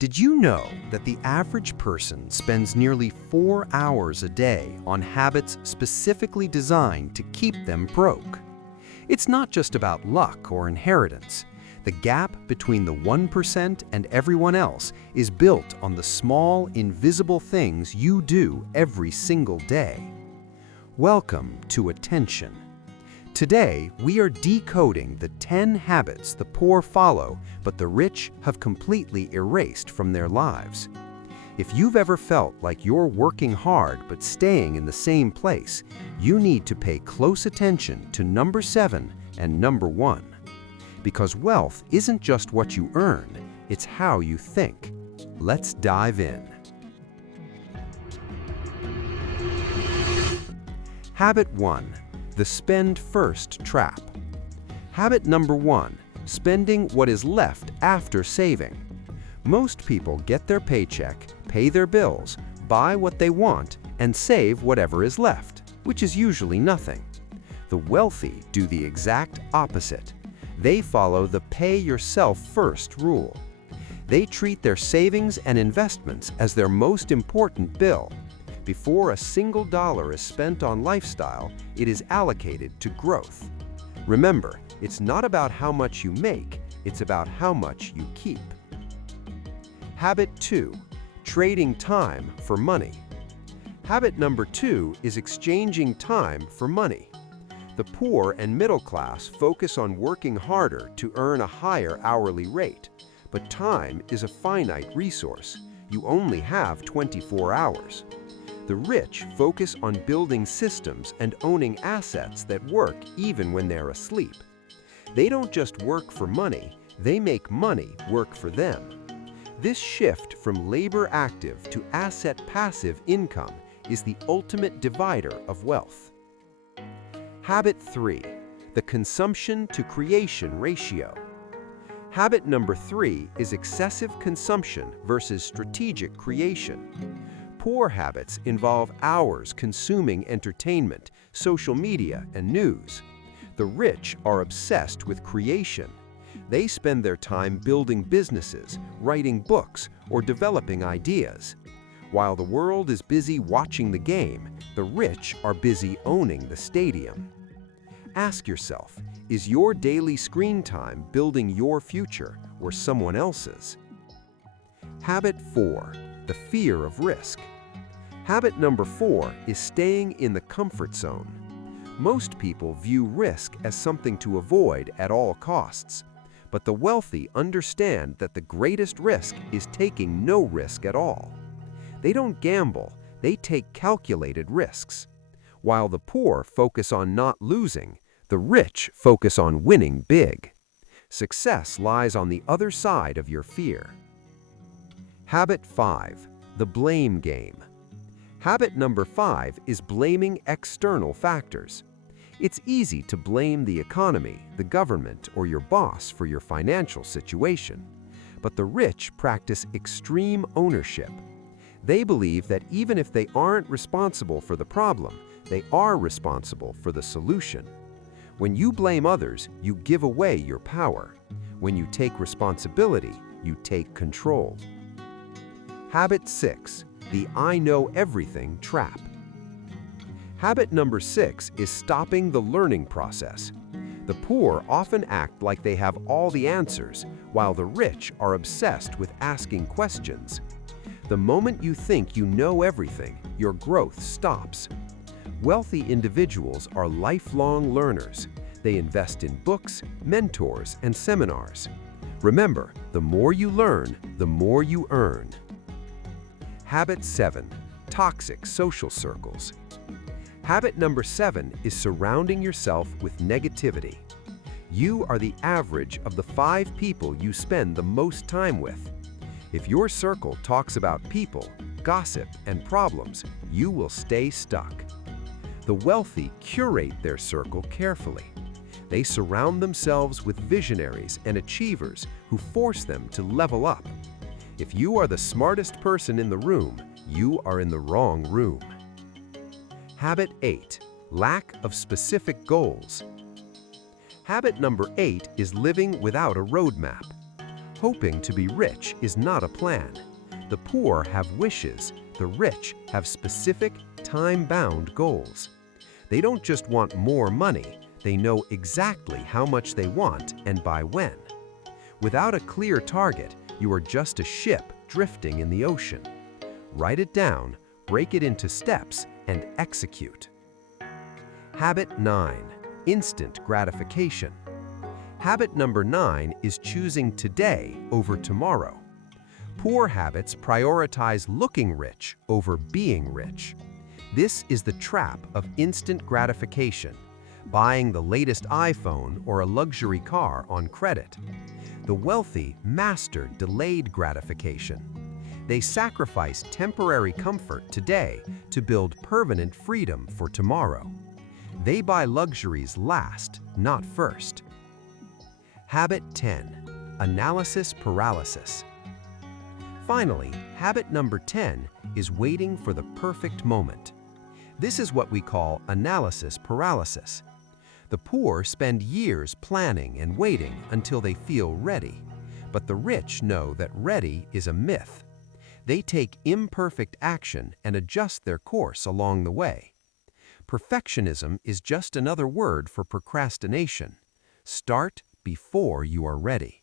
Did you know that the average person spends nearly 4 hours a day on habits specifically designed to keep them broke? It's not just about luck or inheritance. The gap between the 1% and everyone else is built on the small, invisible things you do every single day. Welcome to Attention. Today, we are decoding the 10 habits the poor follow, but the rich have completely erased from their lives. If you've ever felt like you're working hard but staying in the same place, you need to pay close attention to number 7 and number 1. Because wealth isn't just what you earn, it's how you think. Let's dive in. Habit 1. The spend first trap. Habit number 1, spending what is left after saving. Most people get their paycheck, pay their bills, buy what they want, and save whatever is left, which is usually nothing. The wealthy do the exact opposite. They follow the pay yourself first rule. They treat their savings and investments as their most important bill. Before a single dollar is spent on lifestyle, it is allocated to growth. Remember, it's not about how much you make, it's about how much you keep. Habit 2. Trading time for money. Habit number 2 is exchanging time for money. The poor and middle class focus on working harder to earn a higher hourly rate, but time is a finite resource. You only have 24 hours. The rich focus on building systems and owning assets that work even when they're asleep. They don't just work for money, they make money work for them. This shift from labor-active to asset-passive income is the ultimate divider of wealth. Habit 3. The consumption-to-creation ratio. Habit number 3 is excessive consumption versus strategic creation. Poor habits involve hours consuming entertainment, social media, and news. The rich are obsessed with creation. They spend their time building businesses, writing books, or developing ideas. While the world is busy watching the game, the rich are busy owning the stadium. Ask yourself, is your daily screen time building your future or someone else's? Habit 4. The fear of risk. Habit number 4 is staying in the comfort zone. Most people view risk as something to avoid at all costs, but the wealthy understand that the greatest risk is taking no risk at all. They don't gamble, they take calculated risks. While the poor focus on not losing, the rich focus on winning big. Success lies on the other side of your fear. Habit 5. The blame game. Habit number 5 is blaming external factors. It's easy to blame the economy, the government, or your boss for your financial situation. But the rich practice extreme ownership. They believe that even if they aren't responsible for the problem, they are responsible for the solution. When you blame others, you give away your power. When you take responsibility, you take control. Habit 6. The I know everything trap. Habit number 6 is stopping the learning process. The poor often act like they have all the answers, while the rich are obsessed with asking questions. The moment you think you know everything, your growth stops. Wealthy individuals are lifelong learners. They invest in books, mentors, and seminars. Remember, the more you learn, the more you earn. Habit 7. Toxic social circles. Habit number 7 is surrounding yourself with negativity. You are the average of the 5 people you spend the most time with. If your circle talks about people, gossip, and problems, you will stay stuck. The wealthy curate their circle carefully. They surround themselves with visionaries and achievers who force them to level up. If you are the smartest person in the room, you are in the wrong room. Habit 8. Lack of specific goals. Habit number 8 is living without a roadmap. Hoping to be rich is not a plan. The poor have wishes, the rich have specific, time-bound goals. They don't just want more money, they know exactly how much they want and by when. Without a clear target, you are just a ship drifting in the ocean. Write it down, break it into steps, and execute. Habit 9. Instant gratification. Habit number 9 is choosing today over tomorrow. Poor habits prioritize looking rich over being rich. This is the trap of instant gratification, buying the latest iPhone or a luxury car on credit. The wealthy master delayed gratification. They sacrifice temporary comfort today to build permanent freedom for tomorrow. They buy luxuries last, not first. Habit 10. Analysis paralysis. Finally, habit number 10 is waiting for the perfect moment. This is what we call analysis paralysis. The poor spend years planning and waiting until they feel ready, but the rich know that ready is a myth. They take imperfect action and adjust their course along the way. Perfectionism is just another word for procrastination. Start before you are ready.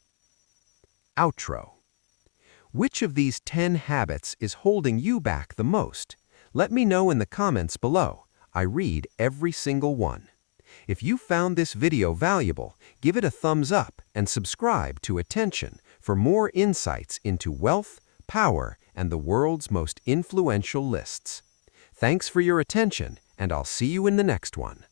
Outro. Which of these 10 habits is holding you back the most? Let me know in the comments below. I read every single one. If you found this video valuable, give it a thumbs up and subscribe to Attention for more insights into wealth, power, and the world's most influential lists. Thanks for your attention, and I'll see you in the next one.